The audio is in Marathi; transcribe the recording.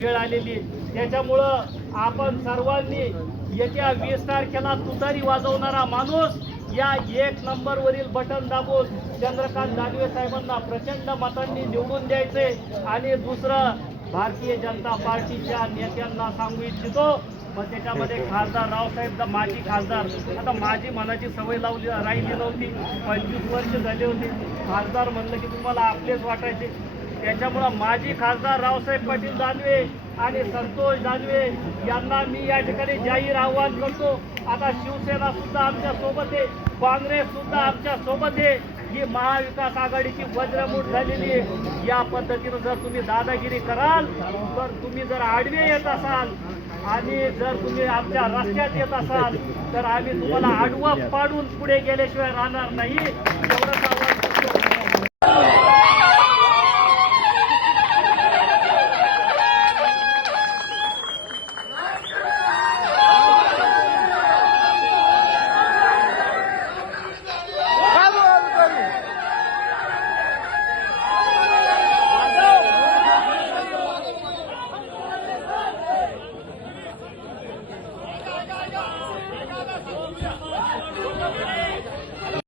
वेळ आलेली त्याच्यामुळं आपण सर्वांनी येत्या वीस तारखेला तुतारी वाजवणारा माणूस या एक नंबर वरील बटन दाबून चंद्रकांत दानवे साहेबांना प्रचंड मतांनी निवडून द्यायचे आणि दुसरं भारतीय जनता पार्टीच्या नेत्यांना सांगू इच्छितो. मग त्याच्यामध्ये खासदार रावसाहेब तर माजी खासदार. आता माझी मनाची सवय लावली राहिली नव्हती. पंचवीस वर्ष झाली होती. खासदार म्हणलं की तुम्हाला आपलेच वाटायचे. त्याच्यामुळं माजी खासदार रावसाहेब पाटील दानवे आणि संतोष दानवे यांना मी या ठिकाणी जाहीर आव्हान करतो. आता शिवसेना सुद्धा आमच्यासोबत आहे. काँग्रेस सुद्धा आमच्यासोबत आहे. ही महाविकास आघाडीची वज्रमूठ झालेली आहे. या पद्धतीनं जर तुम्ही दादागिरी कराल तर तुम्ही जर आडवे येत असाल आणि जर तुम्ही आमच्या रस्त्यात येत असाल तर आम्ही तुम्हाला आडवं पाडून पुढे गेल्याशिवाय राहणार नाही. एवढंच Go, go, go.